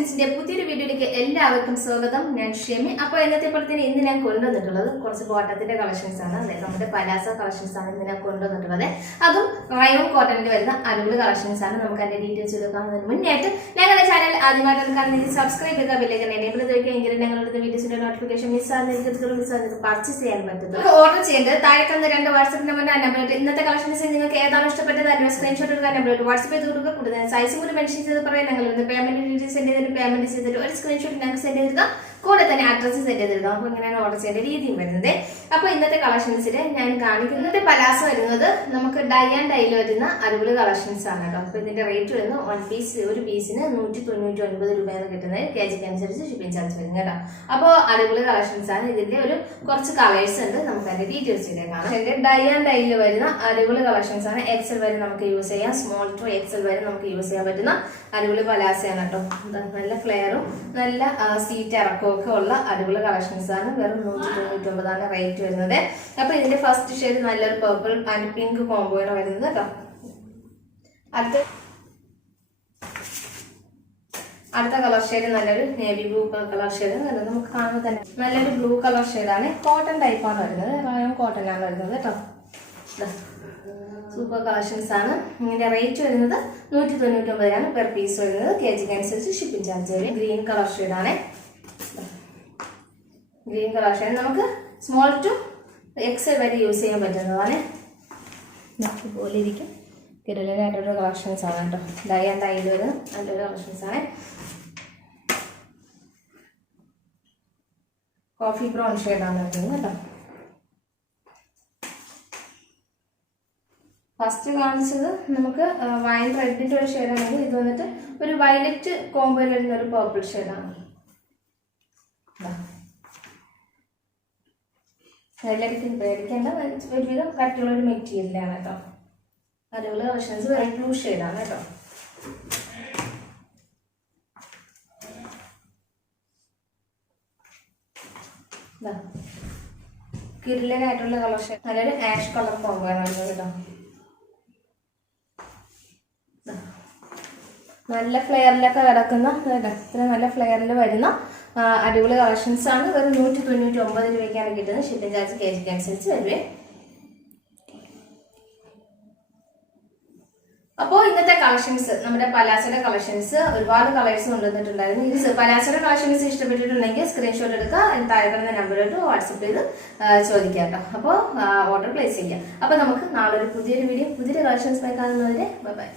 കളക്ഷൻസിന്റെ പുതിയൊരു വീഡിയോയിലേക്ക് എല്ലാവർക്കും സ്വാഗതം. ഞാൻ ഷെമി. അപ്പോൾ ഇന്നത്തെ പോലെ തന്നെ ഇന്ന് ഞാൻ കൊണ്ടുവന്നിട്ടുള്ളത് കുറച്ച് കോട്ടത്തിന്റെ കളക്ഷൻസ് ആണ്. അതെ, നമ്മുടെ പലാസ കളക്ഷൻസ് ആണ് ഇന്ന് ഞാൻ കൊണ്ടുവന്നിട്ടുള്ളത്. അതും റയോൺ കോട്ടണിൽ വരുന്ന അടിപൊളി കളക്ഷൻസ് ആണ്. നമുക്ക് അതിന്റെ ഡീറ്റെയിൽസ് എടുക്കുന്നതിന് മുന്നേറ്റ് ഞങ്ങളുടെ ചാനൽ ആദ്യമായിട്ട് കാണുന്നത് സബ്സ്ക്രൈബ് ചെയ്ത ബെല്ലൈക്കൺ എനേബിൾ ചെയ്തെങ്കിൽ ഞങ്ങളുടെ വീഡിയോസിന്റെ നോട്ടിഫിക്കേഷൻ മിസ്സാകുന്ന പർച്ചേസ് ചെയ്യാൻ പറ്റും. ഓർഡർ ചെയ്യേണ്ടത് താഴെ കണ്ട 2 വാട്സ്ആപ്പ് നമ്പറിന്റെ നമ്പർ. ഇന്നത്തെ കളക്ഷൻസ് നിങ്ങൾക്ക് ഏതാണ് ഇഷ്ടപ്പെട്ടത് അതിന്റെ സ്ക്രീൻഷോട്ട് എടുക്കാൻ നമ്പർ വാട്സ്ആപ്പ് ചെയ്ത് കൊടുക്കുക. കൂടുതൽ സൈസും കൂടി മെൻഷൻ ചെയ്ത് പറയാൻ ഞങ്ങൾ പേയ്മെന്റ് ഡീറ്റെയിൽസ് സെൻഡ് ചെയ്തിട്ട് പേയ്മെന്റ് ചെയ്തിട്ട് ഒരു സ്ക്രീൻഷോട്ട് ഞങ്ങൾക്ക് സെൻഡ് ചെയ്തിട്ട് കൂടെ തന്നെ അഡ്രസ്സ് സെൻഡ് ചെയ്തിരുന്നു. അപ്പോൾ ഇങ്ങനെയാണ് ഓർഡർ ചെയ്യേണ്ട രീതിയും വരുന്നത്. അപ്പോൾ ഇന്നത്തെ കളക്ഷൻസിൽ ഞാൻ കാണിക്കുന്നത് പലാസോ വരുന്നത് നമുക്ക് ഡൈ ആൻഡ് ഡൈയിൽ വരുന്ന അടിപൊളി കളക്ഷൻസ് ആണ് കേട്ടോ. അപ്പോൾ ഇതിന്റെ റേറ്റ് വരുന്നത് ഒരു പീസിന് 199 രൂപയാണ് കിട്ടുന്നത്. KGക്ക് അനുസരിച്ച് ഷിപ്പിംഗ് ചാർജ് വരും കേട്ടോ. അപ്പോൾ അടിപൊളി കളക്ഷൻസ് ആണ്. ഇതിന്റെ ഒരു കുറച്ച് കളേഴ്സ് ഉണ്ട്. നമുക്ക് അതിന്റെ ഡീറ്റെയിൽസ് കാണാം. ഇതിന്റെ ഡൈ ആൻഡ് ഡൈയിൽ വരുന്ന അടിപൊളി കളക്ഷൻസ് ആണ്. XL വരെ നമുക്ക് യൂസ് ചെയ്യാം. സ്മോൾ ടു XL വരെ നമുക്ക് യൂസ് ചെയ്യാൻ പറ്റുന്ന അടിപൊളി പലാസയാണ് കേട്ടോ. നല്ല ഫ്ലെയറും നല്ല സീറ്റ് ഇറക്കവും ഒക്കെ ഉള്ള അടിപൊളി കളക്ഷൻസ് ആണ്. വെറും 199 റേറ്റ് വരുന്നത്. അപ്പൊ ഇതിന്റെ ഫസ്റ്റ് ഷെയ്ഡ് നല്ലൊരു പർപ്പിൾ ആൻഡ് പിങ്ക് കോംബോയാണ് വരുന്നത് കേട്ടോ. അടുത്ത കളർ ഷെയ്ഡ് നല്ലൊരു നേവി ബ്ലൂ കളർ ഷെയ്ഡ്. നമുക്ക് കാണുമ്പോൾ തന്നെ നല്ലൊരു ബ്ലൂ കളർ ഷെയ്ഡാണ്. കോട്ടൺ ടൈപ്പാണ് വരുന്നത്. റയോൺ കോട്ടൺ ആണ് വരുന്നത് കേട്ടോ. സൂപ്പർ കളക്ഷൻസ് ആണ്. ഇതിന്റെ റേറ്റ് വരുന്നത് 199 പെർ പീസ് വരുന്നത്. KGക്ക് അനുസരിച്ച് ഷിപ്പിംഗ് ചാർജ് വരും. ഗ്രീൻ കളർ ഷെയ്ഡാണ്. ഗ്രീൻ കളർ ഷെയ്ഡ് നമുക്ക് സ്മോൾ ടു XL വരെ യൂസ് ചെയ്യാൻ പറ്റുന്നതാണ്. പോലെ ഇരിക്കും. കിടലായിട്ടുള്ള കളക്ഷൻസ് ആണ് കേട്ടോ. ഡൈ ആൻഡ് ഡൈയിൽ വരുന്ന നല്ലൊരു കളക്ഷൻസ് ആണ്. കോഫി ബ്രൗൺ ഷെയ്ഡാണ് വരുന്നത് കേട്ടോ. ഫസ്റ്റ് കാണിച്ചത് നമുക്ക് വൈൻ റെഡിന്റെ ഒരു ഷെയ്ഡാണെങ്കിൽ ഇത് വന്നിട്ട് ഒരു വയലറ്റ് കോംബോയിൽ വരുന്ന ഒരു പർപ്പിൾ ഷെയ്ഡാണ്. എല്ലാവർക്കും പേടിക്കേണ്ട ഒരുവിധം കട്ടിയുള്ള ഒരു മെറ്റീരിയലാണ് കേട്ടോ. അടിപൊളി കളക്ഷൻസ് വെറും ബ്ലൂ ഷെയ്ഡാണ് കേട്ടോ. കിരിലനായിട്ടുള്ള കളർ ഷെയ്ഡ് നല്ലൊരു ആഷ് കളർ കോംബോയാണ് വരുന്നത് കേട്ടോ. നല്ല ഫ്ലെയറിലൊക്കെ കിടക്കുന്ന ഇത്ര നല്ല ഫ്ലെയറിൽ വരുന്ന അടിപൊളി കളക്ഷൻസ് ആണ്. വെറും 199 രൂപയ്ക്കാണ് കിട്ടുന്നത്. ഷിപ്പിംഗ് ചാർജ് KGക്ക് അനുസരിച്ച് വരുവേ. അപ്പോൾ ഇന്നത്തെ കളക്ഷൻസ് നമ്മുടെ പലാസയുടെ കളക്ഷൻസ് ഒരുപാട് കളേഴ്സ് കൊണ്ടുവന്നിട്ടുണ്ടായിരുന്നു. ഇത് പലാസയുടെ കളക്ഷൻസ് ഇഷ്ടപ്പെട്ടിട്ടുണ്ടെങ്കിൽ സ്ക്രീൻഷോട്ട് എടുക്കുക. താഴെ കിടന്ന നമ്പറിലോട്ട് വാട്സപ്പ് ചെയ്ത് ചോദിക്കാം കേട്ടോ. അപ്പോൾ ഓർഡർ പ്ലേസ് ചെയ്യാം. അപ്പോൾ നമുക്ക് നാളെ ഒരു പുതിയൊരു വീഡിയോ പുതിയൊരു കളക്ഷൻസ് കാണുന്നതിന് ബൈ.